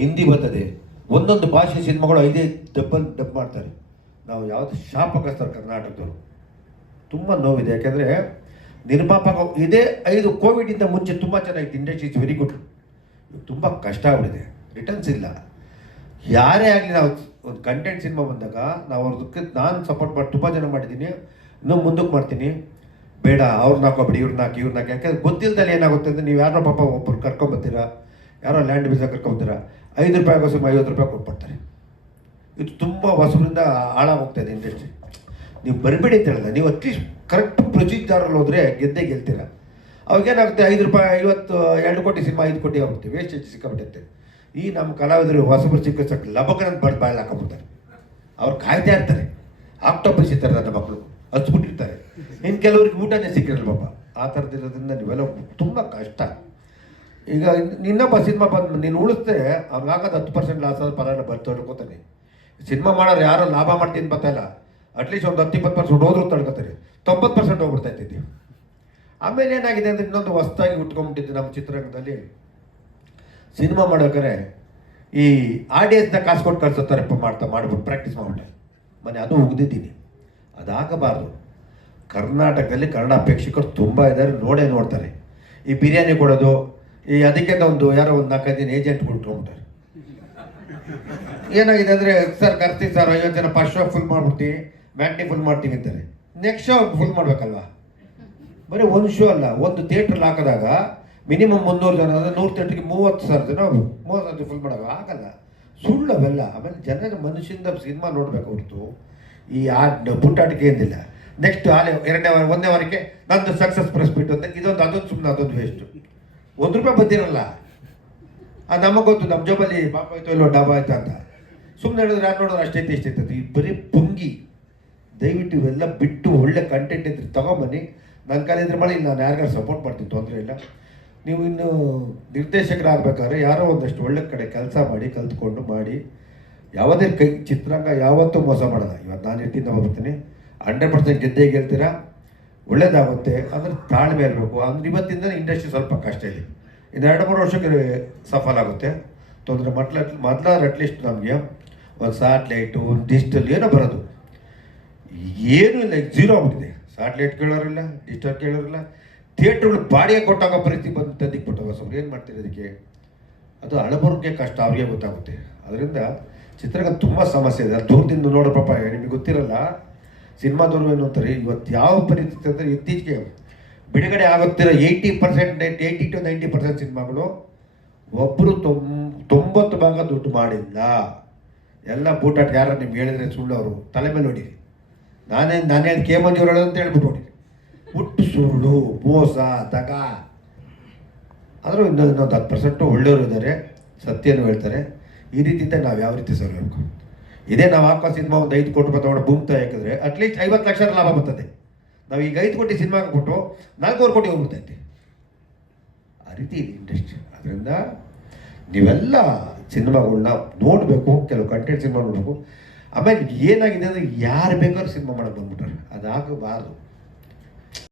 ಹಿಂದಿ ಬರ್ತದೆ, ಒಂದೊಂದು ಭಾಷೆ ಸಿನಿಮಾಗಳು 5 ಡಬ್ ಮಾಡ್ತಾರೆ. ನಾವು ಯಾವುದು ಶಾಪಗ್ರಸ್ತರು ಕರ್ನಾಟಕದವರು. ತುಂಬ ನೋವಿದೆ, ಯಾಕೆಂದರೆ ನಿರ್ಮಾಪಕ ಇದೇ 5 ಕೋವಿಡಿಂದ ಮುಂಚೆ ತುಂಬ ಚೆನ್ನಾಗಿತ್ತು. Industry is very good. ತುಂಬ ಕಷ್ಟ ಆಗ್ಬಿಟ್ಟಿದೆ, ರಿಟರ್ನ್ಸ್ ಇಲ್ಲ. ಯಾರೇ ಆಗಲಿ, ನಾವು ಒಂದು ಕಂಟೆಂಟ್ ಸಿನಿಮಾ ಬಂದಾಗ ನಾವು ಅವ್ರದಕ್ಕೆ ನಾನು ಸಪೋರ್ಟ್ ಮಾಡಿ ತುಂಬ ಜನ ಮಾಡಿದ್ದೀನಿ, ಇನ್ನೂ ಮುಂದಕ್ಕೆ ಮಾಡ್ತೀನಿ. ಬೇಡ ಅವ್ರನ್ನ ಹಾಕೋಬೇಡಿ, ಇವ್ರನ್ನ ಹಾಕಿ ಯಾಕೆಂದ್ರೆ ಗೊತ್ತಿಲ್ಲದಲ್ಲಿ ಏನಾಗುತ್ತೆ ಅಂದರೆ, ನೀವು ಯಾರೋ ಪಾಪ ಒಬ್ಬರು ಕರ್ಕೊಂಬತ್ತೀರಾ, ಯಾರೋ ಲ್ಯಾಂಡ್ ಬೀಸ ಕರ್ಕೊಂಬತ್ತೀರಾ, 5 ರೂಪಾಯಿಗೋಸ್ಕರ 50 ರೂಪಾಯಿ ಕೊಟ್ಬಿಡ್ತಾರೆ. ಇದು ತುಂಬ ಹೊಸಬರಿಂದ ಹಾಳಾಗೋಗ್ತಾ ಇದೆ ಇಂಡಸ್ಟ್ರಿ. ನೀವು ಬರಬೇಡಿ ಅಂತ ಹೇಳಿಲ್ಲ, ನೀವು ಅಟ್ಲೀಸ್ಟ್ ಕರೆಕ್ಟ್ ಪ್ರೊಸೀಜರಲ್ಲಿ ಹೋದರೆ ಗೆಲ್ತೀರ. ಅವಾಗೇನಾಗುತ್ತೆ, 5 ರೂಪಾಯಿ 2 ಕೋಟಿ ಸಿನಿಮಾ 5 ಕೋಟಿ ಆಗುತ್ತೆ, ವೇಸ್ಟೇಜ್ ಸಿಕ್ಕಾಬಿಟ್ಟೈತೆ. ಈ ನಮ್ಮ ಕಲಾವಿದರು ಹೊಸಬರು ಚಿಕಿತ್ಸಕ್ಕೆ ಲಬಕನಂತ ಬಾಯಲ್ಲಿ ಹಾಕೊಂಡ್ಬಿಡ್ತಾರೆ. ಅವ್ರು ಕಾಯ್ತಾ ಇರ್ತಾರೆ, ಆಕ್ಟೋಪಸ್ ಇರ್ತಾರೆ ನನ್ನ ಮಕ್ಕಳು ಹಚ್ಬಿಟ್ಟಿರ್ತಾರೆ. ಇನ್ನು ಕೆಲವ್ರಿಗೆ ಊಟನೇ ಸಿಕ್ಕಿರಲ್ಲ ಪಾಪ. ಆ ಥರದಿರೋದ್ರಿಂದ ನೀವೆಲ್ಲ ತುಂಬ ಕಷ್ಟ. ಈಗ ಇನ್ನೊಬ್ಬ ಸಿನಿಮಾ ಬಂದು ನೀನು ಉಳಿಸ್ದೆ, ಅವ್ರಿಗಾಗೋದು 10% ಲಾಸ್ ಆದ್ರೆ ಪರವಾಗಿಲ್ಲ, ಬರ್ತು ಅನ್ಕೋತಾನೆ. ಸಿನಿಮಾ ಮಾಡೋರು ಯಾರೋ ಲಾಭ ಮಾಡ್ತೀನಿ ಬರ್ತಾಯಿಲ್ಲ, ಅಟ್ಲೀಸ್ಟ್ ಒಂದು 10-20% ಹೋದ್ರೂ ತಡ್ಕೋತಾರೆ. 90% ಹೋಗ್ಬಿಡ್ತಾ ಇದ್ದೀವಿ. ಆಮೇಲೆ ಏನಾಗಿದೆ ಅಂದರೆ, ಇನ್ನೊಂದು ಹೊಸದಾಗಿ ಉಟ್ಕೊಂಡ್ಬಿಟ್ಟಿದ್ದು ನಮ್ಮ ಚಿತ್ರರಂಗದಲ್ಲಿ. ಸಿನಿಮಾ ಮಾಡೋಕ್ರೆ ಈ ಆಡಿಯನ್ಸ್ನ ಕಾಸು ಕೊಟ್ಟು ಕಳ್ಸೋತಾರಪ್ಪ ಮಾಡ್ಬಿಟ್ಟು ಪ್ರಾಕ್ಟೀಸ್ ಮಾಡ್ಬಿಟ್ಟೆ ಮನೆ, ಅದು ಉಗ್ದಿದ್ದೀನಿ. ಅದಾಗಬಾರ್ದು. ಕರ್ನಾಟಕದಲ್ಲಿ ಕನ್ನಡ ಪ್ರೇಕ್ಷಕರು ತುಂಬ ಇದ್ದಾರೆ, ನೋಡ್ತಾರೆ. ಈ ಬಿರಿಯಾನಿ ಕೊಡೋದು, ಈ ಅದಕ್ಕೆ ಒಂದು ಯಾರೋ ಒಂದು 4-5 ದಿನ ಏಜೆಂಟ್ಗಳು ಇಟ್ಕೊಂಡ್ಬಿಟ್ಟಾರೆ. ಏನಾಗಿದೆ ಅಂದರೆ, ಸರ್ ಕರ್ತೀವಿ ಸರ್, 50 ಜನ ಫಸ್ಟ್ ಶೋ ಫುಲ್ ಮಾಡ್ಬಿಡ್ತೀವಿ, ಮ್ಯಾಟ್ನಿ ಫುಲ್ ಮಾಡ್ತೀವಿ ಅಂತಾರೆ. ನೆಕ್ಸ್ಟ್ ಶೋ ಫುಲ್ ಮಾಡಬೇಕಲ್ವಾ? ಬರೀ ಒಂದು ಶೋ ಅಲ್ಲ, ಒಂದು ಥಿಯೇಟ್ರಲ್ಲಿ ಹಾಕಿದಾಗ ಮಿನಿಮಮ್ 300 ಜನ ಅಂದರೆ 100 ಥಿಯೇಟ್ರಿಗೆ 30,000 ಜನ 30,000 ಫುಲ್ ಮಾಡೋದು ಆಗಲ್ಲ. ಸುಳ್ಳು ಅವೆಲ್ಲ. ಆಮೇಲೆ ಜನರ ಮನುಷ್ಯನಿಂದ ಸಿನಿಮಾ ನೋಡಬೇಕು ಹೊರತು ಈ ಪುಟ್ಟಾಟಿಕೆ ಏನಿಲ್ಲ. ನೆಕ್ಸ್ಟ್ ಒಂದನೇ ವಾರಕ್ಕೆ ನಂದು ಸಕ್ಸಸ್ ಪ್ರೆಸ್ ಬಿಟ್ಟು ಅಂತ ಅದೊಂದು ಸುಮ್ಮನೆ ಅದೊಂದು ವೇಸ್ಟು. ₹1 ಬಂದಿರಲ್ಲ. ಅದು ನಮಗೆ ಗೊತ್ತು, ನಮ್ಮ ಜೋಬಲ್ಲಿ ಪಾಪ ಆಯ್ತು ಇಲ್ಲೋ ಡಾಬಾ ಆಯ್ತು ಅಂತ ಸುಮ್ಮನೆ ಹೇಳಿದ್ರೆ ಯಾರು ನೋಡೋರು ಅಷ್ಟೈತೆ ಇಷ್ಟೈತೆ. ಈ ಬರೀ ಪುಂಗಿ. ದಯವಿಟ್ಟು ಇವೆಲ್ಲ ಬಿಟ್ಟು ಒಳ್ಳೆ ಕಂಟೆಂಟ್ ಇದ್ರೆ ತೊಗೊಂಬನ್ನಿ. ನನ್ನ ಕಾಲಿದ್ರೆ ಮಾಡಿ ನಾನು ಯಾರಿಗಾರು ಸಪೋರ್ಟ್ ಮಾಡ್ತೀನಿ, ತೊಂದರೆ ಇಲ್ಲ. ನೀವು ಇನ್ನು ನಿರ್ದೇಶಕರಾಗಬೇಕಾದ್ರೆ ಯಾರೋ ಒಂದಷ್ಟು ಒಳ್ಳೆ ಕಡೆ ಕೆಲಸ ಮಾಡಿ ಕಲ್ತ್ಕೊಂಡು ಮಾಡಿ. ಯಾವುದೇ ಚಿತ್ರಾಂಗ ಯಾವತ್ತೂ ಮೋಸ ಮಾಡಲ್ಲ. ಇವತ್ತು ನಾನು ಇರ್ತೀನಿ ಬರ್ತೀನಿ, 100% ಗೆಲ್ತೀರಾ, ಒಳ್ಳೇದಾಗುತ್ತೆ. ಅಂದರೆ ತಾಳ್ಮೆ ಇರಬೇಕು. ಅಂದ್ರೆ ಇವತ್ತಿಂದ ಇಂಡಸ್ಟ್ರಿ ಸ್ವಲ್ಪ ಕಷ್ಟ ಇದೆ. ಇನ್ನು 2-3 ವರ್ಷಕ್ಕೆ ಸಫಲ ಆಗುತ್ತೆ. ತೊಂದರೆ ಮೊದಲಾದ್ರೆ ಅಟ್ಲೀಸ್ಟ್ ನಮಗೆ ಒಂದು ಸ್ಯಾಟ್ಲೈಟು, ಒಂದು ಡಿಜಿಟಲ್ ಏನೋ ಬರೋದು, ಏನೂ ಇಲ್ಲ. ಈಗ 0 ಆಗ್ಬಿಟ್ಟಿದೆ. Satellite ಕೇಳೋರಿಲ್ಲ, digital ಕೇಳೋರಿಲ್ಲ. ಥಿಯೇಟ್ರುಗಳು ಬಾಡಿಗೆ ಕೊಟ್ಟಾಗ ಪರಿಸ್ಥಿತಿ ಬಂದು ತಂದಿಕ್ಬಿಟ್ಟವ. ಸ್ವಲ್ಪ ಏನು ಮಾಡ್ತೀರಿ ಅದಕ್ಕೆ? ಅದು ಹಳಬರಿಗೆ ಕಷ್ಟ, ಅವ್ರಿಗೆ ಗೊತ್ತಾಗುತ್ತೆ. ಅದರಿಂದ ಚಿತ್ರರಂಗ ತುಂಬ ಸಮಸ್ಯೆ ಇದೆ. ದೂರದಿಂದ ನೋಡೋ ಪಾಪ ನಿಮಗೆ ಗೊತ್ತಿರಲ್ಲ. ಸಿನಿಮಾದವರು ಏನು ಅಂತಾರೆ, ಇವತ್ತು ಯಾವ ಪರಿಸ್ಥಿತಿ ಅಂದರೆ, ಇತ್ತೀಚೆಗೆ ಬಿಡುಗಡೆ ಆಗುತ್ತಿರೋ 80% to 90% ಸಿನಿಮಾಗಳು ಒಬ್ಬರು 90 ಭಾಗ ದುಡ್ಡು ಮಾಡಿಲ್ಲ. ಎಲ್ಲ ಬೂಟಾಟ. ಯಾರು ನಿಮ್ಗೆ ಹೇಳಿದ್ರೆ ಸುಳ್ಳು, ಅವರು ತಲೆ ಮೇಲೆ ನೋಡಿರಿ. ನಾನು ಹೇಳಿ ಕೆ ಮಂಜೂರು ಹೇಳೋದು ಅಂತ ಹೇಳ್ಬಿಟ್ಟು ನೋಡಿರಿ. ಹುಟ್ಟು ಸುಳ್ಳು, ಮೋಸ, ದಗ. ಆದರೂ ಇನ್ನೊಂದು 10% ಒಳ್ಳೆಯವರು ಇದ್ದಾರೆ, ಸತ್ಯನೂ ಹೇಳ್ತಾರೆ. ಈ ರೀತಿಯಿಂದ ನಾವು ಯಾವ ರೀತಿ ಸರಿಬೇಕು? ಇದೇ ನಾವು ಹಾಕೋ ಸಿನಿಮಾ ಒಂದು 5 ಕೋಟಿ ರೂಪಾಯಿ ತೊಗೊಂಡು ಬೂಮ್ತಾ ಹಾಕಿದ್ರೆ ಅಟ್ಲೀಸ್ಟ್ 50 ಲಕ್ಷ ಲಾಭ ಬರ್ತದೆ. ನಾವು ಈಗ 5 ಕೋಟಿ ಸಿನಿಮಾ ಹಾಕ್ಬಿಟ್ಟು 4 ಕೋಟಿ ಹೋಗ್ಬಿಡ್ತೈತೆ. ಆ ರೀತಿ ಇದೆ ಇಂಡಸ್ಟ್ರಿ. ಅದರಿಂದ ನೀವೆಲ್ಲ ಸಿನಿಮಾಗಳನ್ನ ನೋಡಬೇಕು, ಕೆಲವು ಕಂಟೆಂಟ್ ಸಿನಿಮಾ ನೋಡಬೇಕು. ಆಮೇಲೆ ಏನಾಗಿದೆ ಅಂದರೆ, ಯಾರು ಬೇಕಾದ್ರೂ ಸಿನಿಮಾ ಮಾಡೋಕ್ಕೆ ಬಂದ್ಬಿಟ್ಟಾರೆ. ಅದಾಗಬಾರ್ದು.